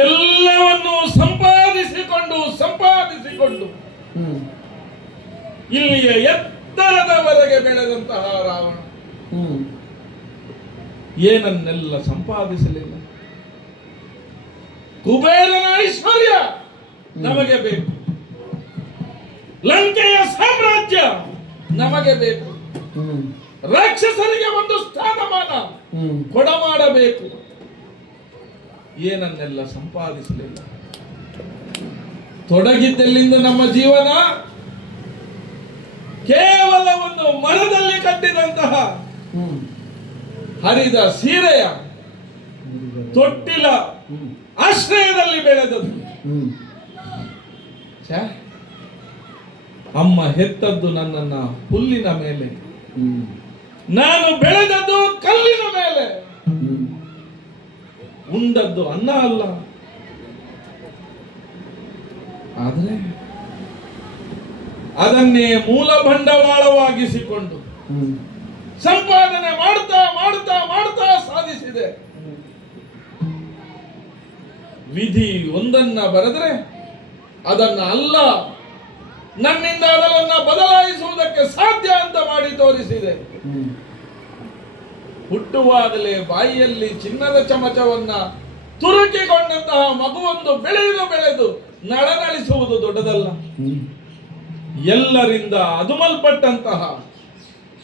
ಎಲ್ಲವನ್ನು ಸಂಪಾದಿಸಿಕೊಂಡು ಇಲ್ಲಿಯ ಎತ್ತರದವರೆಗೆ ಬೆಳೆದಂತಹ ರಾವಣ ಏನನ್ನೆಲ್ಲ ಸಂಪಾದಿಸಲಿಲ್ಲ. ಕುಬೇರನ ಐಶ್ವರ್ಯ ನಮಗೆ ಬೇಕು, ಲಂಕೆಯ ಸಾಮ್ರಾಜ್ಯ ನಮಗೆ ಬೇಕು, ರಾಕ್ಷಸರಿಗೆ ಒಂದು ಸ್ಥಾನಮಾನ ಕೊಡಮಾಡಬೇಕು. ಏನನ್ನೆಲ್ಲ ಸಂಪಾದಿಸಲಿಲ್ಲ. ತೊಡಗಿದ್ದೆಲ್ಲಿಂದ ನಮ್ಮ ಜೀವನ ಕೇವಲ ಒಂದು ಮರದಲ್ಲಿ ಕಟ್ಟಿದಂತಹ ಹರಿದ ಸೀರೆಯ ತೊಟ್ಟಿಲ ಆಶ್ರಯದಲ್ಲಿ ಬೆಳೆದದ್ದು. ಅಮ್ಮ ಹೆತ್ತದ್ದು ನನ್ನನ್ನ ಹುಲ್ಲಿನ ಮೇಲೆ, ನಾನು ಬೆಳೆದದ್ದು ಕಲ್ಲಿನ ಮೇಲೆ. ಉಂಡದ್ದು ಅನ್ನ ಅಲ್ಲ, ಆದರೆ ಅದನ್ನೇ ಮೂಲ ಬಂಡವಾಳವಾಗಿಸಿಕೊಂಡು ಸಂಪಾದನೆ ಮಾಡ್ತಾ ಮಾಡ್ತಾ ಮಾಡ್ತಾ ಸಾಧಿಸಿದೆ. ವಿಧಿ ಒಂದನ್ನ ಬರೆದ್ರೆ ಅದನ್ನ ಅಲ್ಲ, ನನ್ನಿಂದ ಅದನ್ನ ಬದಲಾಯಿಸುವುದಕ್ಕೆ ಸಾಧ್ಯ ಅಂತ ಮಾಡಿ ತೋರಿಸಿದೆ. ಹುಟ್ಟುವಾಗಲೇ ಬಾಯಿಯಲ್ಲಿ ಚಿನ್ನದ ಚಮಚವನ್ನ ತುರುಕಿಕೊಂಡಂತಹ ಮಗುವೊಂದು ಬೆಳೆದು ನಳನಳಿಸುವುದು ದೊಡ್ಡದಲ್ಲ. ಎಲ್ಲರಿಂದ ಅದುಮಲ್ಪಟ್ಟಂತಹ,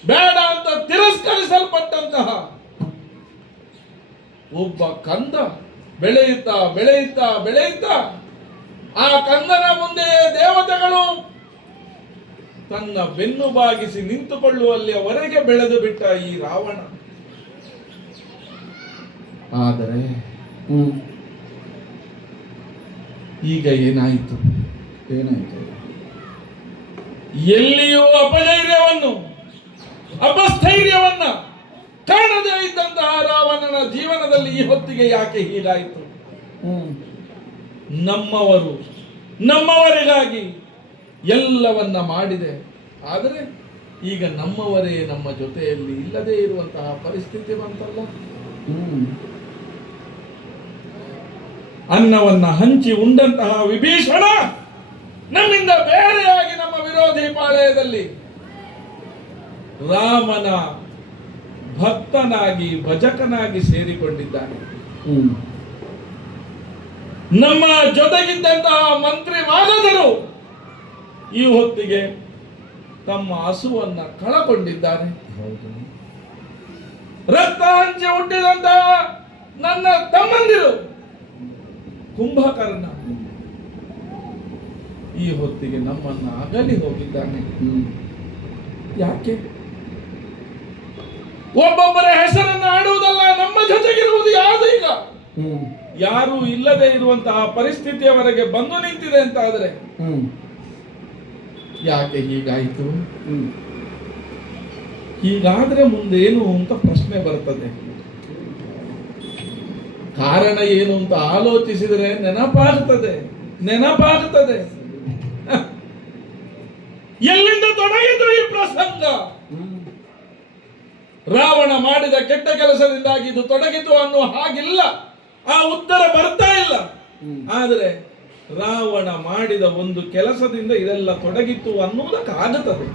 ಬೇಡ ಅಂತ ತಿರಸ್ಕರಿಸಲ್ಪಟ್ಟಂತಹ ಒಬ್ಬ ಕಂದ ಬೆಳೆಯುತ್ತಾ ಆ ಕಂದನ ಮುಂದೆ ದೇವತೆಗಳು ತನ್ನ ಬೆನ್ನು ಬಾಗಿಸಿ ನಿಂತುಕೊಳ್ಳುವಲ್ಲಿಯವರೆಗೆ ಬೆಳೆದು ಬಿಟ್ಟ ಈ ರಾವಣ. ಆದರೆ ಈಗ ಏನಾಯಿತು? ಎಲ್ಲಿಯೂ ಅಪಸ್ಥೈರ್ಯವನ್ನ ಕಾಣದೇ ಇದ್ದಂತಹ ರಾವಣನ ಜೀವನದಲ್ಲಿ ಈ ಹೊತ್ತಿಗೆ ಯಾಕೆ ಹೀಗಾಯಿತು? ನಮ್ಮವರಿಗಾಗಿ ಎಲ್ಲವನ್ನ ಮಾಡಿದೆ, ಆದರೆ ಈಗ ನಮ್ಮವರೇ ನಮ್ಮ ಜೊತೆಯಲ್ಲಿ ಇಲ್ಲದೆ ಇರುವಂತಹ ಪರಿಸ್ಥಿತಿ ಬಂತಲ್ಲ. ಅನ್ನವನ್ನ ಹಂಚಿ ಉಂಡಂತಹ ವಿಭೀಷಣ ನಮ್ಮಿಂದ ಬೇರೆಯಾಗಿ ನಮ್ಮ ವಿರೋಧಿ ಪಾಳೆಯದಲ್ಲಿ ರಾಮನ ಭಕ್ತನಾಗಿ ಭಜಕನಾಗಿ ಸೇರಿಕೊಂಡಿದ್ದಾನೆ. ನಮ್ಮ ಜೊತೆಗಿದ್ದಂತಹ ಮಂತ್ರಿ ಮಾನದರು ಈ ಹೊತ್ತಿಗೆ ತಮ್ಮ ಹಸುವನ್ನ ಕಳಕೊಂಡಿದ್ದಾರೆ. ರಕ್ತ ಹಂಚಿ ಹುಟ್ಟಿದಂತಹ ನನ್ನ ತಮ್ಮಂದಿರು ಕುಂಭಕರ್ಣ ಈ ಹೊತ್ತಿಗೆ ನಮ್ಮನ್ನ ಅಗಲಿ ಹೋಗಿದ್ದಾನೆ. ಯಾಕೆ? ಒಬ್ಬೊಬ್ಬರ ಹೆಸರನ್ನ ಆಡುವುದಲ್ಲ, ನಮ್ಮ ಜೊತೆಗಿರುವುದು ಯಾವುದು ಈಗ ಯಾರು ಇಲ್ಲದೆ ಇರುವಂತಹ ಪರಿಸ್ಥಿತಿಯವರೆಗೆ ಬಂದು ನಿಂತಿದೆ ಅಂತ ಆದ್ರೆ ಯಾಕೆ ಹೀಗಾಯಿತು? ಹೀಗಾದ್ರೆ ಮುಂದೇನು ಅಂತ ಪ್ರಶ್ನೆ ಬರ್ತದೆ. ಕಾರಣ ಏನು ಅಂತ ಆಲೋಚಿಸಿದರೆ ನೆನಪಾಗುತ್ತದೆ. ಎಲ್ಲಿಂದ ತೊಡಗಿತು ಈ ಪ್ರಸಂಗ? ರಾವಣ ಮಾಡಿದ ಕೆಟ್ಟ ಕೆಲಸದಿಂದಾಗಿ ಇದು ತೊಡಗಿತು ಅನ್ನೋ ಹಾಗಿಲ್ಲ, ಆ ಉತ್ತರ ಬರ್ತಾ ಇಲ್ಲ. ಆದರೆ ರಾವಣ ಮಾಡಿದ ಒಂದು ಕೆಲಸದಿಂದ ಇದೆಲ್ಲ ತೊಡಗಿತು ಅನ್ನುವುದಕ್ಕಾಗುತ್ತದೆ.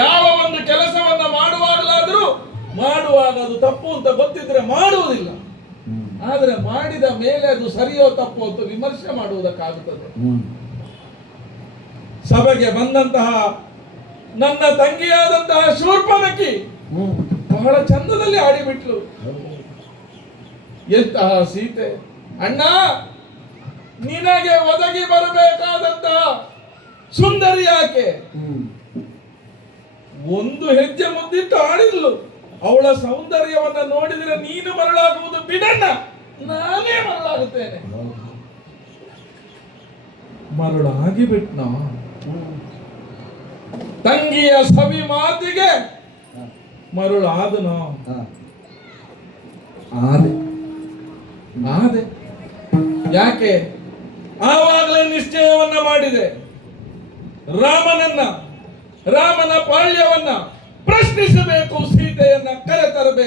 ಯಾವ ಒಂದು ಕೆಲಸವನ್ನ ಮಾಡುವಾಗ ಅದು ತಪ್ಪು ಅಂತ ಗೊತ್ತಿದ್ರೆ ಮಾಡುವುದಿಲ್ಲ, ಆದರೆ ಮಾಡಿದ ಮೇಲೆ ಅದು ಸರಿಯೋ ತಪ್ಪು ಅಂತ ವಿಮರ್ಶೆ ಮಾಡುವುದಕ್ಕಾಗುತ್ತದೆ. ಸಭೆಗೆ ಬಂದಂತಹ ನನ್ನ ತಂಗಿಯಾದಂತಹ ಶೂರ್ಪನಖಿ ಬಹಳ ಚಂದದಲ್ಲಿ ಆಡಿಬಿಟ್ಲು. ಎಂತಹ ಸೀತೆ! ಅಣ್ಣ, ನಿನಗೆ ಒದಗಿ ಬರಬೇಕಾದಂತಹ ಸುಂದರಿ ಯಾಕೆ? ಒಂದು ಹೆಜ್ಜೆ ಮುಂದಿಟ್ಟು ಆಡಿದ್ಲು. ಅವಳ ಸೌಂದರ್ಯವನ್ನ ನೋಡಿದ್ರೆ ನೀನು ಮರಳಾಗುವುದು ಬಿಡಣ್ಣ, ನಾನೇ ಮರಳಾಗುತ್ತೇನೆ. ಮರಳಾಗಿ ಬಿಟ್ನ. ತಂಗಿಯ ಸವಿ ಮಾತಿಗೆ ಮರಳಾದನೋ? ಆದೆ. ಯಾಕೆ? ಆವಾಗಲೇ ನಿಶ್ಚಯವನ್ನ ಮಾಡಿದೆ. ರಾಮನ ಪಾಳ್ಯವನ್ನ ಪ್ರಶ್ನಿಸಬೇಕು, ಸೀತೆಯನ್ನ ಕರೆತರಬೇಕು.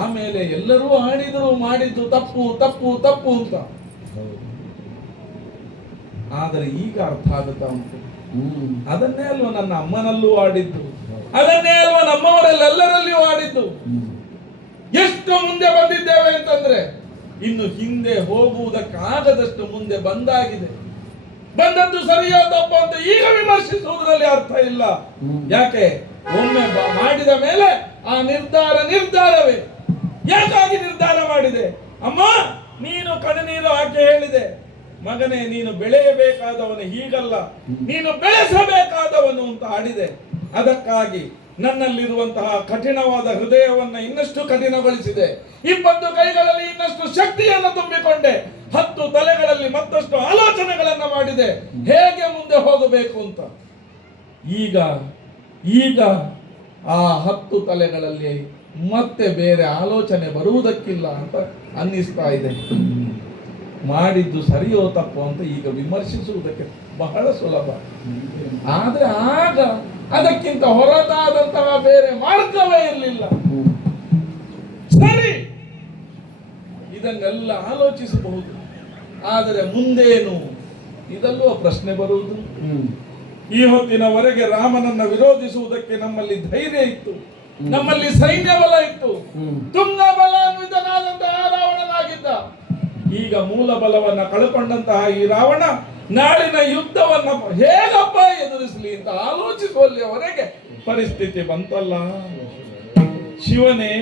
ಆಮೇಲೆ ಎಲ್ಲರೂ ಆಡಿದರು, ಮಾಡಿದ್ದು ತಪ್ಪು ತಪ್ಪು ತಪ್ಪು ಅಂತ. ಆದರೆ ಈಗ ಅರ್ಥ ಆಗುತ್ತಾ ಉಂಟು, ಅದನ್ನೇ ಅಲ್ವಾ ನನ್ನ ಅಮ್ಮನಲ್ಲೂ ಆಡಿದ್ದು, ಅದನ್ನೇ ಅಲ್ವಾ ನಮ್ಮವರೆಲ್ಲರಲ್ಲಿಯೂ ಆಡಿದ್ದು. ಎಷ್ಟು ಮುಂದೆ ಬಂದಿದ್ದೇವೆ ಅಂತಂದ್ರೆ ಇನ್ನು ಹಿಂದೆ ಹೋಗುವುದಕ್ಕಾಗದಷ್ಟು ಮುಂದೆ ಬಂದಾಗಿದೆ. ಬಂದದ್ದು ಸರಿಯೋ ತಪ್ಪು ಅಂತ ಈಗ ವಿಮರ್ಶಿಸುವುದರಲ್ಲಿ ಅರ್ಥ ಇಲ್ಲ. ಯಾಕೆ? ಒಮ್ಮೆ ಮಾಡಿದ ಮೇಲೆ ಆ ನಿರ್ಧಾರವೇ. ಯಾಕಾಗಿ ನಿರ್ಧಾರ ಮಾಡಿದೆ? ಅಮ್ಮ, ನೀನು ಕಣ್ಣೀರು ಹಾಕಿ ಹೇಳಿದೆ, ಮಗನೇ ನೀನು ಬೆಳೆಯಬೇಕಾದವನು ಹೀಗಲ್ಲ, ನೀನು ಬೆಳೆಸಬೇಕಾದವನು ಅಂತ ಆಡಿದೆ. ಅದಕ್ಕಾಗಿ ನನ್ನಲ್ಲಿರುವಂತಹ ಕಠಿಣವಾದ ಹೃದಯವನ್ನ ಇನ್ನಷ್ಟು ಕಠಿಣಗೊಳಿಸಿದೆ, 20 ಕೈಗಳಲ್ಲಿ ಇನ್ನಷ್ಟು ಶಕ್ತಿಯನ್ನು ತುಂಬಿಕೊಂಡೆ, 10 ತಲೆಗಳಲ್ಲಿ ಮತ್ತಷ್ಟು ಆಲೋಚನೆಗಳನ್ನ ಮಾಡಿದೆ ಹೇಗೆ ಮುಂದೆ ಹೋಗಬೇಕು ಅಂತ. ಈಗ ಆ 10 ತಲೆಗಳಲ್ಲಿ ಮತ್ತೆ ಬೇರೆ ಆಲೋಚನೆ ಬರುವುದಕ್ಕಿಲ್ಲ ಅಂತ ಅನ್ನಿಸ್ತಾ ಇದೆ. ಮಾಡಿದ್ದು ಸರಿಯೋ ತಪ್ಪು ಅಂತ ಈಗ ವಿಮರ್ಶಿಸುವುದಕ್ಕೆ ಬಹಳ ಸುಲಭ. ಆದ್ರೆ ಆಗ ಅದಕ್ಕಿಂತ ಹೊರತಾದಂತಹ ಬೇರೆ ಮಾರ್ಗವೇ ಇರಲಿಲ್ಲ. ಸರಿ, ಇದನ್ನೆಲ್ಲ ಆಲೋಚಿಸಬಹುದು, ಆದರೆ ಮುಂದೇನು ಇದಲ್ಲೂ ಪ್ರಶ್ನೆ ಬರುವುದು. ಈ ಹೊತ್ತಿನವರೆಗೆ ರಾಮನನ್ನ ವಿರೋಧಿಸುವುದಕ್ಕೆ ನಮ್ಮಲ್ಲಿ ಧೈರ್ಯ ಇತ್ತು, ನಮ್ಮಲ್ಲಿ ಸೈನ್ಯ ಬಲ ಇತ್ತು, ತುಂಗ ಬಲಾನ್ವಿತನಾದಂತಹ ರಾವಣನಾಗಿದ್ದ. ಈಗ ಮೂಲ ಬಲವನ್ನ ಕಳ್ಕೊಂಡಂತಹ ಈ ರಾವಣ ನಾಳಿನ ಯುದ್ಧವನ್ನ ಹೇಗಪ್ಪ ಎದುರಿಸಲಿ ಅಂತ ಆಲೋಚಿಸುವಲ್ಲಿವರೆಗೆ ಪರಿಸ್ಥಿತಿ ಬಂತಲ್ಲ. ಶಿವನೇ,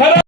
ಹರ